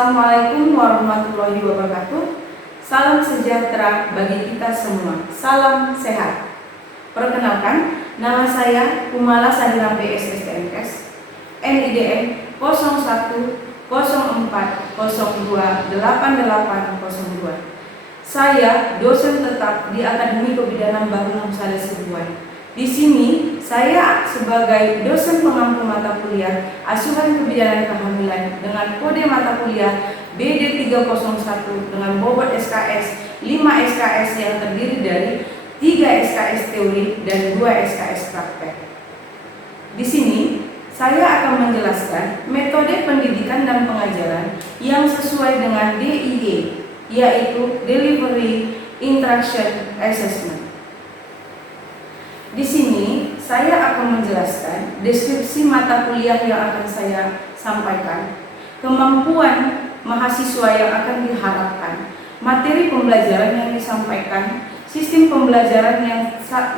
Assalamualaikum warahmatullahi wabarakatuh. Salam sejahtera bagi kita semua. Salam sehat. Perkenalkan, nama saya Kumala Sadirambe SSTMS, NIDN 0104028802. Saya dosen tetap di Akademi Kebidanan Bangunan Nusa Sibuan. Di sini saya sebagai dosen pengampu mata kuliah Asuhan Kebidanan Kehamilan dengan kode mata kuliah BD 301 dengan bobot SKS 5 SKS yang terdiri dari 3 SKS teori dan 2 SKS praktek. Di sini saya akan menjelaskan metode pendidikan dan pengajaran yang sesuai dengan DIY, yaitu Delivery Interaction Assessment. Di sini saya akan menjelaskan deskripsi mata kuliah yang akan saya sampaikan, kemampuan mahasiswa yang akan diharapkan, materi pembelajaran yang disampaikan, sistem pembelajaran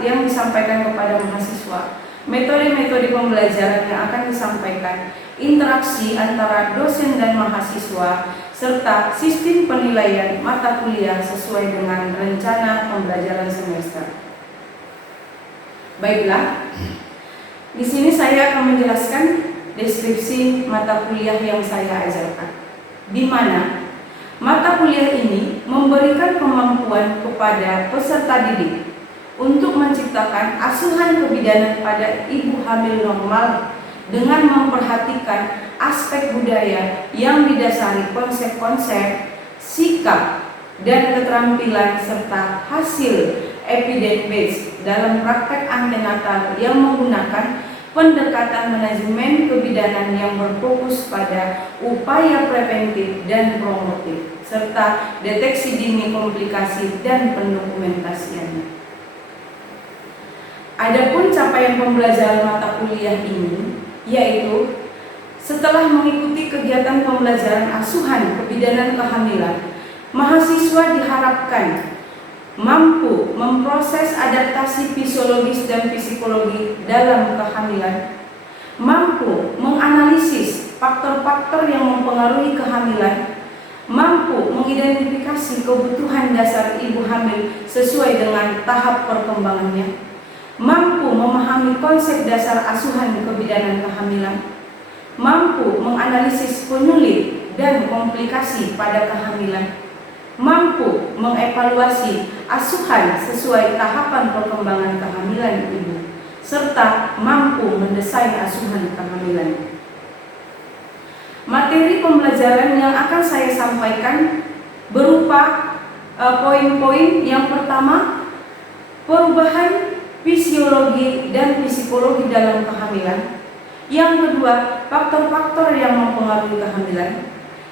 yang disampaikan kepada mahasiswa, metode-metode pembelajaran yang akan disampaikan, interaksi antara dosen dan mahasiswa, serta sistem penilaian mata kuliah sesuai dengan rencana pembelajaran semester. Baiklah, di sini saya akan menjelaskan deskripsi mata kuliah yang saya ajarkan, di mana mata kuliah ini memberikan kemampuan kepada peserta didik untuk menciptakan asuhan kebidanan pada ibu hamil normal dengan memperhatikan aspek budaya yang didasari konsep-konsep, sikap, dan keterampilan serta hasil evidence-based dalam praktek antenatal yang menggunakan pendekatan manajemen kebidanan yang berfokus pada upaya preventif dan promotif serta deteksi dini komplikasi dan pendokumentasiannya. Adapun capaian pembelajaran mata kuliah ini yaitu setelah mengikuti kegiatan pembelajaran asuhan kebidanan kehamilan, mahasiswa diharapkan mampu memproses adaptasi fisiologis dan psikologi dalam kehamilan, mampu menganalisis faktor-faktor yang mempengaruhi kehamilan, mampu mengidentifikasi kebutuhan dasar ibu hamil sesuai dengan tahap perkembangannya, mampu memahami konsep dasar asuhan kebidanan kehamilan, mampu menganalisis penyulit dan komplikasi pada kehamilan, mampu mengevaluasi asuhan sesuai tahapan perkembangan kehamilan ibu, serta mampu mendesain asuhan kehamilan. Materi pembelajaran yang akan saya sampaikan berupa poin-poin. Yang pertama, perubahan fisiologi dan psikologi dalam kehamilan. Yang kedua, faktor-faktor yang mempengaruhi kehamilan.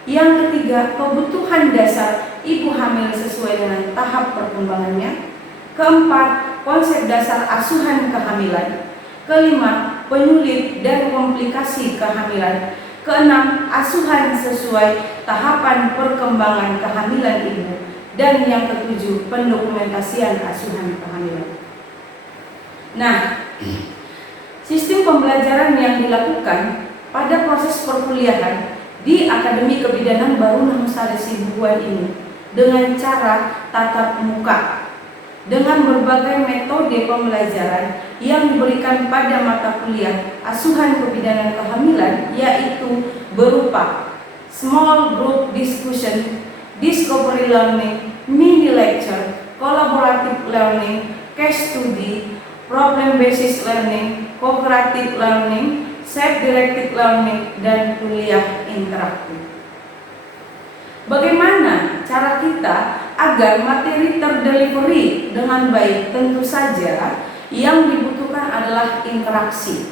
Yang ketiga, kebutuhan dasar ibu hamil sesuai dengan tahap perkembangannya. Keempat, konsep dasar asuhan kehamilan. Kelima, penyulit dan komplikasi kehamilan. Keenam, asuhan sesuai tahapan perkembangan kehamilan ibu. Dan yang ketujuh, pendokumentasian asuhan kehamilan. Nah, sistem pembelajaran yang dilakukan pada proses perkuliahan di Akademi Kebidanan Bangunan Nusa Sibuan ini dengan cara tatap muka dengan berbagai metode pembelajaran yang diberikan pada mata kuliah asuhan kebidanan kehamilan, yaitu berupa small group discussion, discovery learning, mini lecture, collaborative learning, case study, problem based learning, cooperative learning, self-directed learning, dan kuliah interaktif. Bagaimana cara kita agar materi terdelivery dengan baik? Tentu saja yang dibutuhkan adalah interaksi.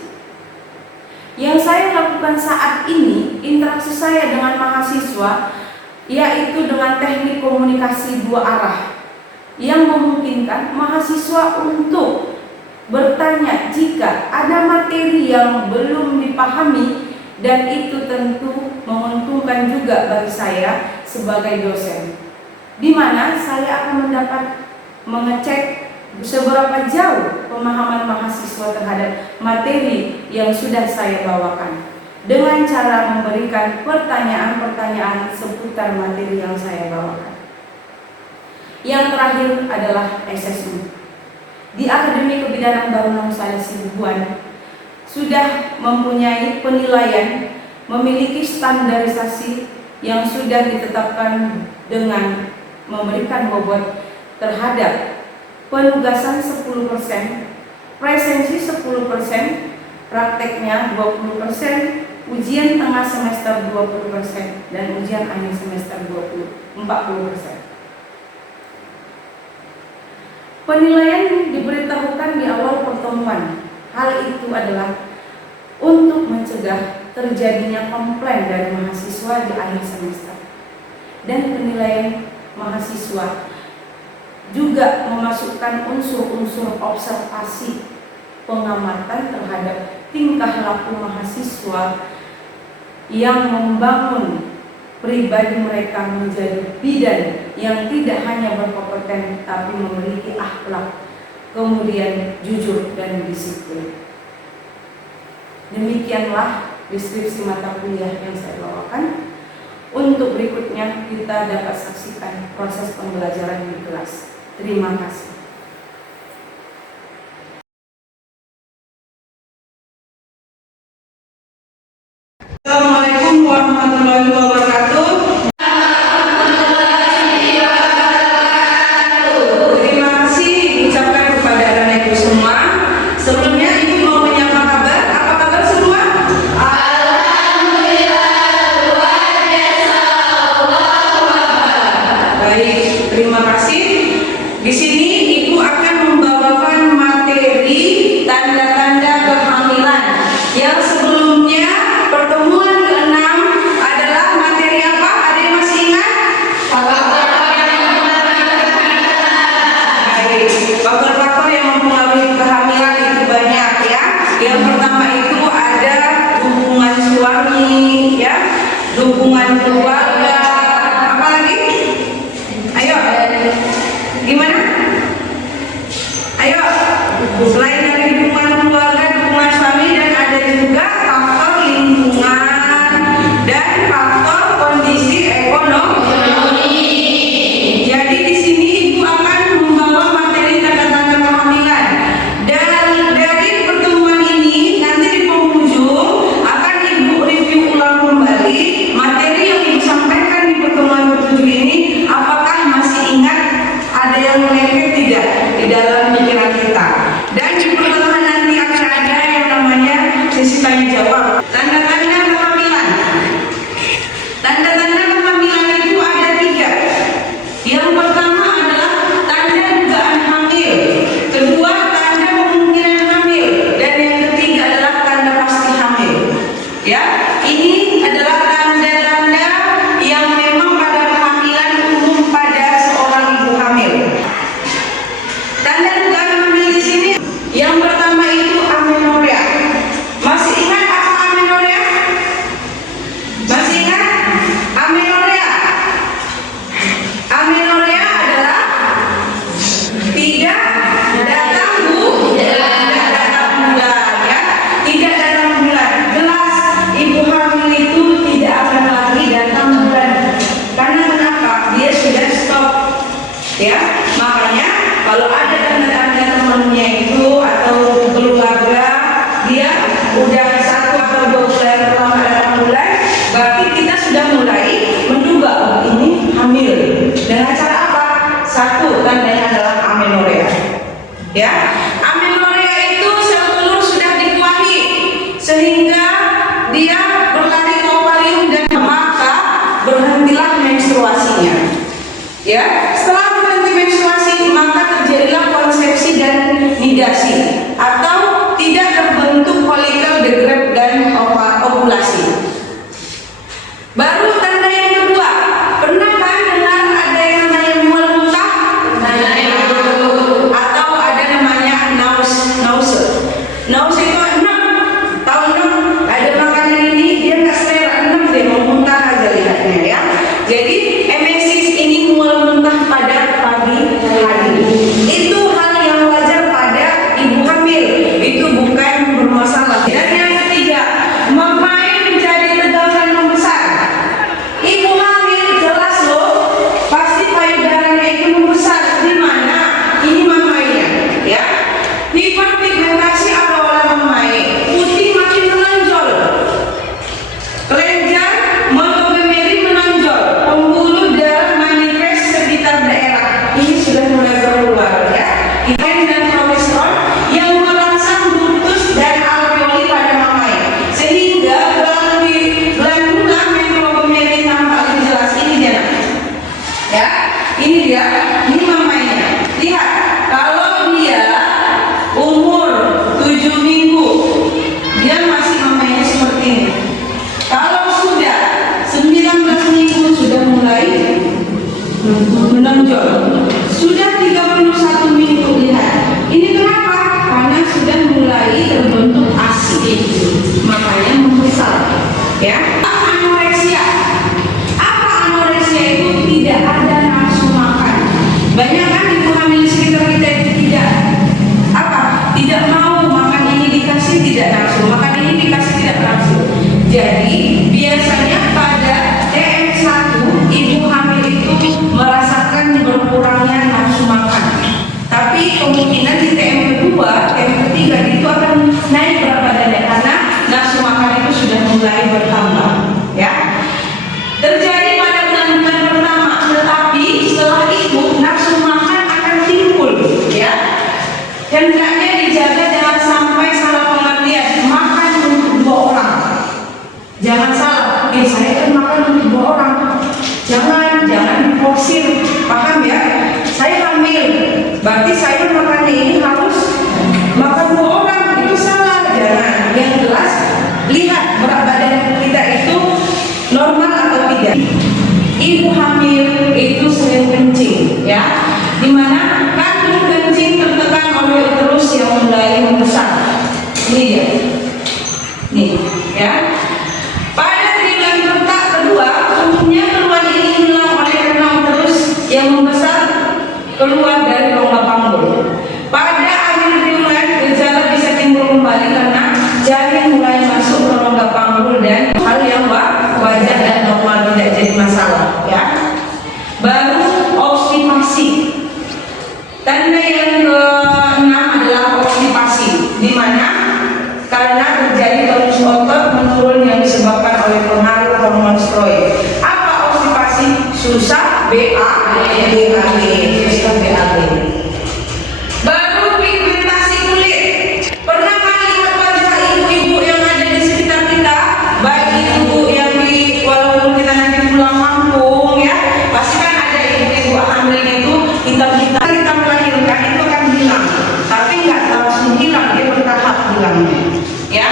Yang saya lakukan saat ini, interaksi saya dengan mahasiswa, yaitu dengan teknik komunikasi dua arah yang memungkinkan mahasiswa untuk bertanya jika ada materi yang belum dipahami, dan itu tentu menguntungkan juga bagi saya sebagai dosen, di mana saya akan mengecek seberapa jauh pemahaman mahasiswa terhadap materi yang sudah saya bawakan. dengan cara memberikan pertanyaan-pertanyaan seputar materi yang saya bawakan. Yang terakhir adalah assessment. Di Akademi Kebidanan Bangunan Saleh Sibuhuan sudah mempunyai penilaian, memiliki standarisasi yang sudah ditetapkan dengan memberikan bobot terhadap penugasan 10%, presensi 10%, prakteknya 20%, ujian tengah semester 20%, dan ujian akhir semester 40%. Penilaian diberitahukan di awal pertemuan. Hal itu adalah untuk mencegah terjadinya komplain dari mahasiswa di akhir semester. Dan penilaian mahasiswa juga memasukkan unsur-unsur observasi pengamatan terhadap tingkah laku mahasiswa yang membangun pribadi mereka menjadi bidan yang tidak hanya berkompeten tapi memiliki akhlak, kemudian jujur dan disiplin. Demikianlah deskripsi mata kuliah yang saya bawakan. Untuk berikutnya kita dapat saksikan proses pembelajaran di kelas. Terima kasih. Assalamualaikum warahmatullahi wabarakatuh. Terima kasih diucapkan kepada anak ibu semua. Sebelumnya ibu mau menyapa kabar. Apa kabar semua? Alhamdulillah, luar biasa. Baik, terima kasih. Di sini ibu akan membawakan materi tanda-tanda kehamilan yang sebelumnya pertemuan ke-6 adalah materi apa? Ada yang masih ingat? Faktor-faktor yang mempengaruhi kehamilan itu banyak ya. Yang pertama itu ada dukungan suami ya, dukungan keluarga. Apa lagi? Ayo. Gimana? Ayo. Selain dari dukungan keluarga, dukungan suami, dan ada juga faktor lingkungan dan faktor kondisi ekonomi. Jadi di sini ibu akan membawa materi tanda-tanda kehamilan. Dan dari pertemuan ini nanti di penghujung akan ibu review ulang kembali materi yang ibu sampaikan di pertemuan ke-7 ini. Apakah masih ingat? Ada yang melekat tidak di dalam pikiran kita? Dan di pertengahan nanti akan ada yang namanya sesi tanya jawab. Tanda-tanda kehamilan. Tanda-tanda kehamilan itu ada 3. Yang pertama adalah tanda dugaan hamil, kedua tanda kemungkinan hamil, dan yang ketiga adalah tanda pasti hamil. Ya, ini adalah tanda-tanda yang memang pada kehamilan umum pada seorang ibu hamil. Tanda dugaan hamil di sini yang pertama itu amenorrea. Masih ingat apa amenorrea? Masih ingat? Amenorrea. Amenorrea adalah tidak datang bulan ya. Tidak datang bulan. Jelas ibu hamil itu tidak akan lagi datang bulan. Karena kenapa? Dia sudah stop. Ya, makanya kalau ada tanda-tanda temannya itu atau keluarga dia udah 1 atau 2 bulan pertama datang bulan, berarti kita sudah mulai menduga oh, ini hamil. Dengan cara apa? 1, tandanya adalah amenorrea. Ya, amenorrea itu sel telur sudah dikuahi sehingga dia berlari ke ovarium dan maka berhentilah menstruasinya. Ya, setelah berhenti menstruasi maka terjadilah konsepsi dan nidasi atau tidak terbentuk folikel degrade dan ovulasi. Baru tanda yang kedua, pernah kan dengar ada yang namanya mual muntah? Atau ada namanya nausea. Nausea itu enak, tahu enak? Ada makanan ini dia nggak selera, enak deh mau muntah aja lihatnya ya. Jadi emesis ini mual muntah yang dijaga jangan sampai salah pengertian makan untuk 2 orang. Jangan salah, saya kan makan untuk 2 orang. Jangan diforsir, paham ya? Saya hamil, berarti saya makannya ini harus makan 2 orang, itu salah. Jangan. Yang jelas lihat berat badan kita itu normal atau tidak. Ibu hamil itu sering kencing, ya, dimana kantung kencing tertekan oleh uterus yang mulai membesar. Ini dia, nih, ya. Pada triwulan petak kedua, umumnya keluhan ini hilang oleh karena uterus yang membesar keluar dari rongga panggul. Pada akhir triwulan, gejala bisa timbul kembali karena janin mulai masuk ke rongga panggul dan hal yang wajar dan normal, tidak jadi masalah, ya. Baru obstipasi. Tanda yang ke-6 adalah obstipasi, di mana karena terjadi tonus otot menurun yang disebabkan oleh pengaruh hormon steroid. Apa obstipasi? Susah BAB. Baru pigmentasi kulit. Pernah lihat wajah ibu-ibu yang ada di sekitar kita, baik ibu yang di walaupun kita nanti pulang kampung, ya, pasti kan ada ibu-ibu hamil itu kita melahirkan itu akan hilang, tapi nggak langsung hilang, dia bertahap hilangnya, ya.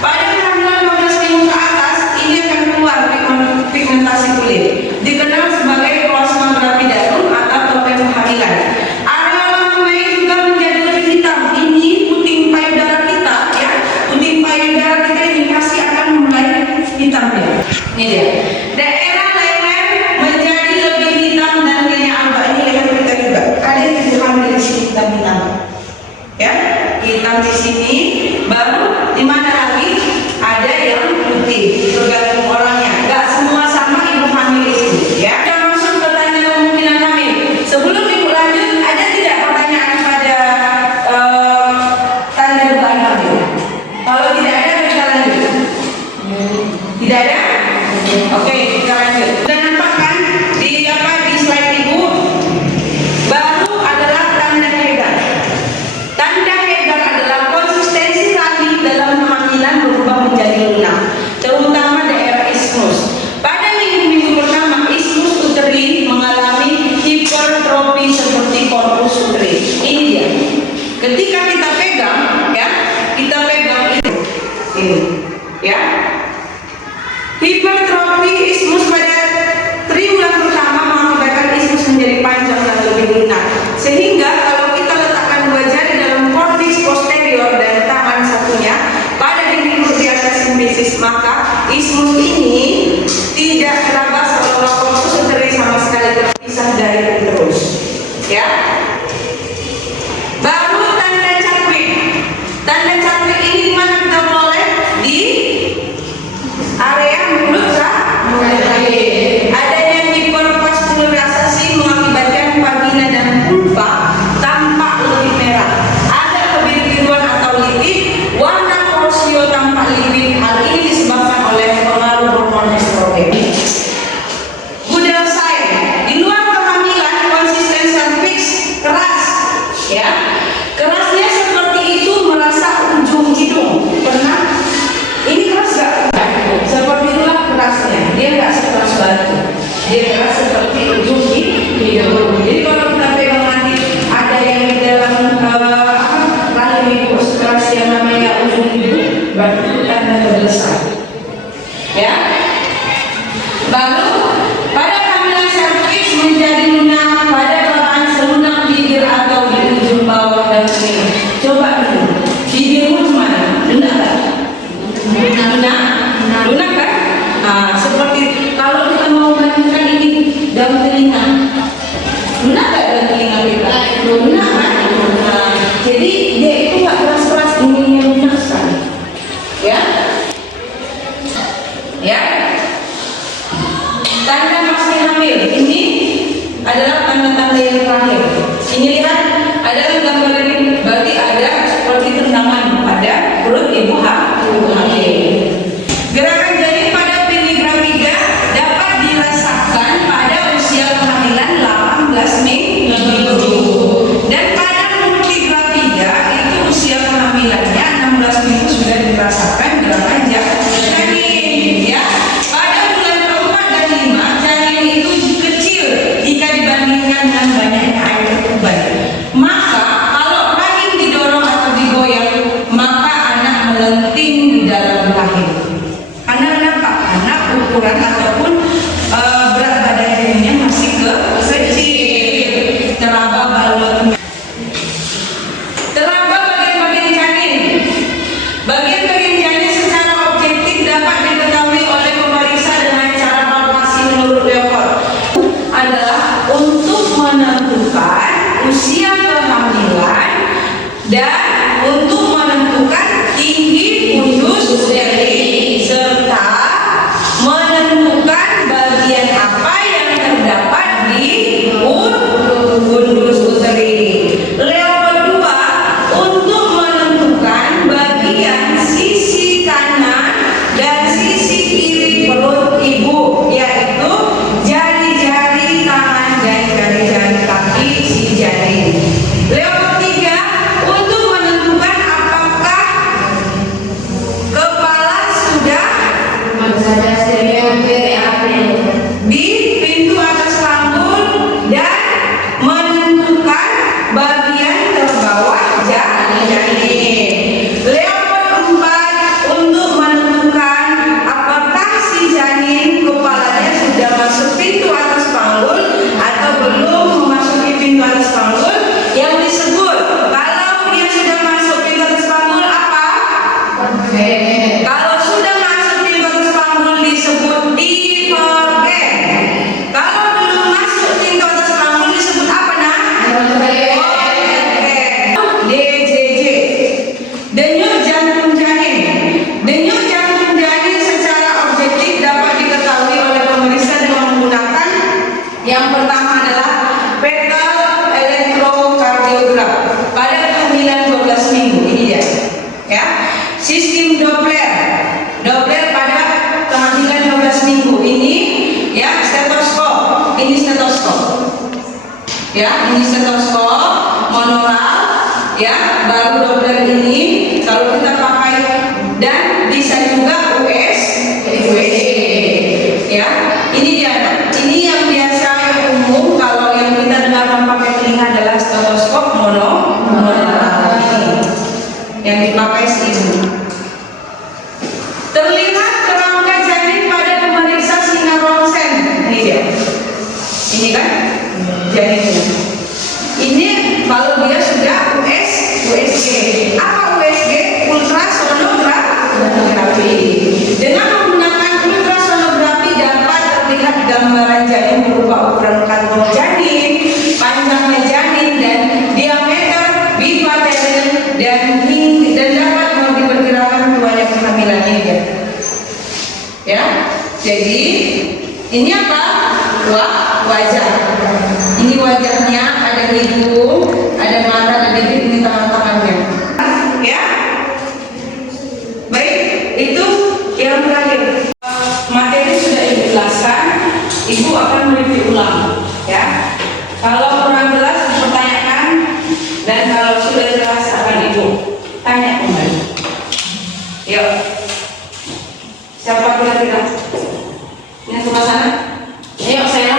Pada kehamilan 15 minggu ke atas ini akan keluar pigmentasi kulit, dikenal sebagai plasma gravidarum atau topeng kehamilan. Area rahim juga menjadi lebih hitam. Ini puting payudara kita, ya, puting payudara kita ini pasti akan mulai hitam ya. Ini dia. Daerah leher menjadi lebih hitam dan kayaknya apa ini leher kita juga. Ada ibu hamil di sini hitam-hitam, ya, hitam di sini. Baru di mana lagi ada yang putih, tergantung orangnya. Gak semua sama ibu hamil itu, ya. Kita masuk ke tanda kemungkinan hamil. Sebelum ibu lanjut, ada tidak pertanyaan pada tanda dugaan hamil? Kalau tidak ada, kita lanjut. Tidak ada? Oke, kita lanjut. Sudah nampak kan di slide ibu? Baru adalah tanda Hegel. Tanda Hegel adalah konsistensi rahim dalam kehamilan berubah menjadi lunak, terutama daerah isthmus. Pada minggu-minggu pertama, isthmus uteri mengalami hipertrofi seperti corpus uteri. Ini dia. Ketika kita pegang, ya, kita pegang ini, ya. Hipertrofi isthmus pada triwulan pertama mengakibatkan isthmus menjadi panjang dan lebih lunak, sehingga kalau kita letakkan 2 jari dalam korteks posterior dan tangan satunya pada dinding di atas simfisis, maka isthmus ini tidak teraba seolah korpus uteri sama sekali terpisah dari uterus, ya. Baru tanda cakrik. Tanda cakrik ini di mana kita boleh di area mulut rahim. Adanya hipervaskularisasi mengakibatkan vagina dan vulva tampak lebih merah, ada kebiru-biruan atau lipid, warna korsio tampak lipid. Hal ini disebabkan oleh pengaruh hormon estrogen. Budal sign. Di luar kehamilan, konsisten cervix keras, ya. Kerasnya seperti itu merasa ujung hidung. Pernah? Ini keras gak? Seperti itulah kerasnya. Dia nggak sekeras batu. Dia keras seperti ujung hidung. Jadi kalau kita pegang nanti ada yang di dalam rahim ibu keras yang namanya ujung hidung, berarti itu tanda terbesar, ya. Baru pada kehamilan cervix menjadi lunak pada kelemahan selunak bibir atau di ujung bawah dan kuning. Coba dulu, bibirmu mana? Lunak kan? Lunak kan? Nah, seperti kalau kita mau bandingkan ini daun telinga, lunak gak daun telinga kita? Lunak kan? Nah, jadi dia itu gak keras-keras, ininya lunak sekali, ya. Ya. Tanda masih hamil ini adalah tanda-tanda yang terakhir. Ini lihat, ada gambar ini, berarti ada seperti tendangan pada perut ibu hamil. Gerakan janin pada piligramida dapat dirasakan pada usia kehamilan 18 minggu dan pada multigravida itu usia dan untuk menentukan tinggi fundus uteri serta menentukan bagian apa yang terdapat di fundus uteri. Level 2 untuk menentukan bagian sisi kanan dan sisi kiri perut ibu, yaitu jari-jari tangan dan jari-jari kaki si janin. Level 3 untuk menentukan apakah kepala sudah di pintu atas lambung dan menentukan bagian terbawah janin. Level 4 untuk menentukan apakah si janin kepalanya sudah masuk pintu atas panggul atau belum memasuki pintu atas panggul, yang disebut kalau dia sudah masuk pintu atas panggul apa? Kalau sudah masuk pintu atas panggul disebut divergen. Kalau belum masuk pintu atas panggul disebut apa nah? DJJ. Denyut jantung janin. Denyut jantung janin secara objektif dapat diketahui oleh pemeriksa dengan menggunakan yang pertama adalah fetal elektrokardiogram pada kehamilan 12 minggu. Ini dia. Ya. Sistem Doppler. Doppler pada kehamilan 12 minggu. Ini ya stetoskop. Ini stetoskop. Ya, ini stetoskop monaural, ya, baru Doppler ini kalau kita pakai, dan bisa juga USG. Ya, ini dia. Ini yang biasa yang umum kalau yang kita dengarkan pakai telinga adalah stetoskop monaural ini yang dipakai ibu. Terlihat kerangka janin pada pemeriksa sinar ronsen. Ini dia. Ini kan janinnya. Ini kalau dia sudah USG. Apa USG? Ultrasonografi. Dengan menggunakan ultrasonografi dapat terlihat gambaran janin berupa ukuran kantong janin, panjangnya janin, dan diameter bilateral dan dapat diperkirakan tuanya kehamilan ini ya. Ya, jadi ini apa? Wajah. Ini wajahnya, ada hidung, ada mata, ada bibir, ini tangan-tangannya. Ya, baik, itu yang terakhir. Materi sudah ibu jelaskan, ibu akan mereview ulang. Ya, kalau kurang jelas dipertanyakan, dan kalau sudah jelas akan ibu tanya kembali. Yuk, siapa kira-kira? Ini sebelah sana. Ayo saya.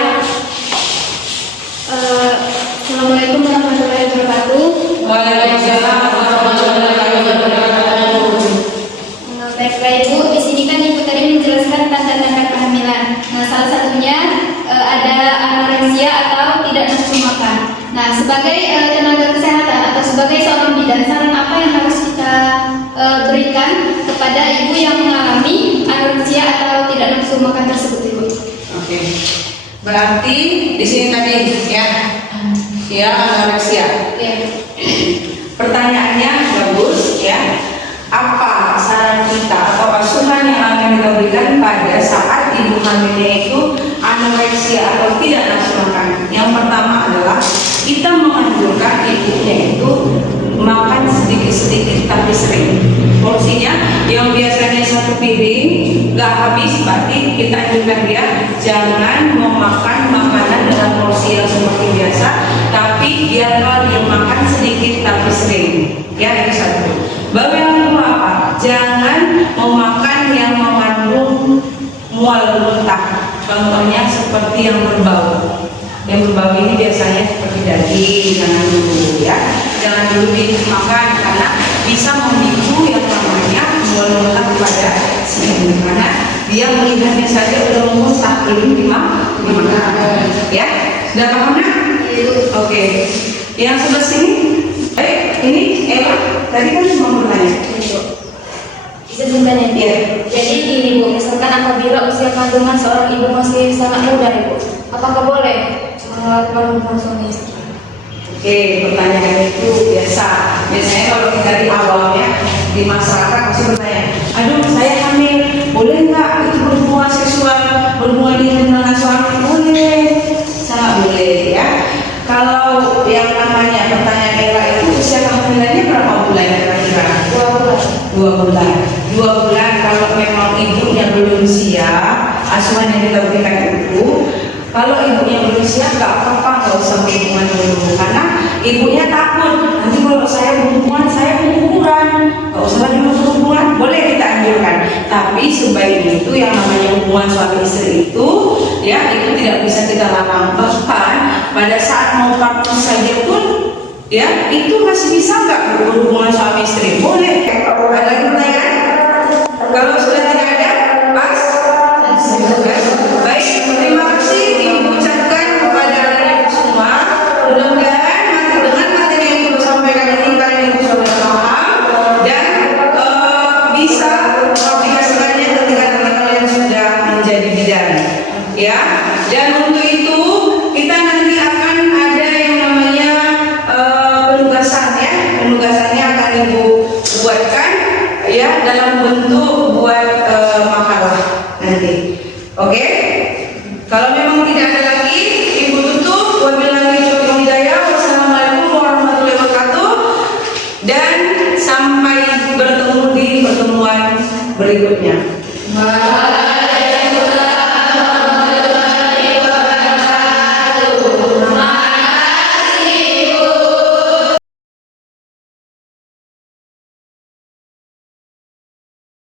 Assalamualaikum warahmatullahi wabarakatuh. Waalaikumsalam warahmatullahi wabarakatuh. Baiklah Ibu, di sini kan Ibu tadi menjelaskan tanda-tanda kehamilan. Nah, salah satunya ada anoreksia atau tidak nafsu makan. Nah, sebagai tenaga kesehatan atau sebagai seorang bidan, saran apa yang harus kita berikan kepada ibu yang mengalami anoreksia atau tidak nafsu makan tersebut, Ibu? Oke. Berarti di sini tadi ya anoreksia. Ya. Pertanyaannya bagus ya. Apa saran kita atau asuhan yang akan kita berikan pada saat ibu hamilnya itu anoreksia atau tidak nafsu makan? Yang pertama adalah kita menganjurkan ibunya itu makan sedikit-sedikit tapi sering. Porsinya yang biasanya satu piring nggak habis, berarti kita anjurkan dia jangan memakan makanan dengan porsi yang seperti biasa, tapi biarlah dia makan sedikit tapi sering. Ya, itu satu. Baru yang kedua apa? Jangan memakan yang mengandung mual muntah. Contohnya seperti yang berbau. Yang berbau ini biasanya seperti daging, jangan dulu ya. Jangan dulu dimakan karena bisa memicu yang namanya mual muntah pada si ibu, karena dia melihatnya saja udah muntah belum dimakan. Ya, sudah paham nak? Oke. Yang sebelah sini, ini Ella. Tadi kan cuma bertanya. Bisa bertanya? Iya. Jadi gini Bu, misalkan apabila usia kandungan seorang ibu masih sangat muda Ibu, apakah boleh melakukan hubungan suami istri? Oke, pertanyaan itu biasa. biasanya kalau dari awalnya di masyarakat pasti bertanya, aduh saya hamil, boleh nggak itu berhubungan seksual, berhubungan dengan suami? Boleh, sangat boleh ya. Kalau yang namanya pertanyaan Ella itu usia kehamilannya berapa bulan kira-kira? 2 bulan. 2 bulan kalau memang ibunya belum siap, asuhan yang kita berikan itu, kalau ibunya belum siap nggak apa-apa, nggak usah berhubungan dulu, karena ibunya takut nanti kalau saya berhubungan saya pengukuran, nggak usah lagi berhubungan, boleh kita anjurkan. Tapi sebaiknya itu yang namanya hubungan suami istri itu, ya itu tidak bisa kita larang. Bahkan pada saat mau partus saja pun, ya itu masih bisa nggak berhubungan suami istri? Boleh. Ada pertanyaan? Kalau sudah tidak ada, pas. Baik, terima kasih Ibu ucapkan kepada anak-anak semua. Mudah-mudahan dengan materi yang Ibu sampaikan ini kalian Ibu sudah paham dan bisa mengaplikasikannya ketika kalian sudah menjadi bidan. Ya, dan untuk itu kita nanti akan ada yang namanya penugasan ya. Penugasannya akan Ibu buatkan ya dalam bentuk buat makalah nanti. Oke? Kalau memang tidak ada lagi, Ibu tutup. Wabillahi taufiq wal hidayah. Wassalamualaikum warahmatullahi wabarakatuh. Dan sampai bertemu di pertemuan berikutnya.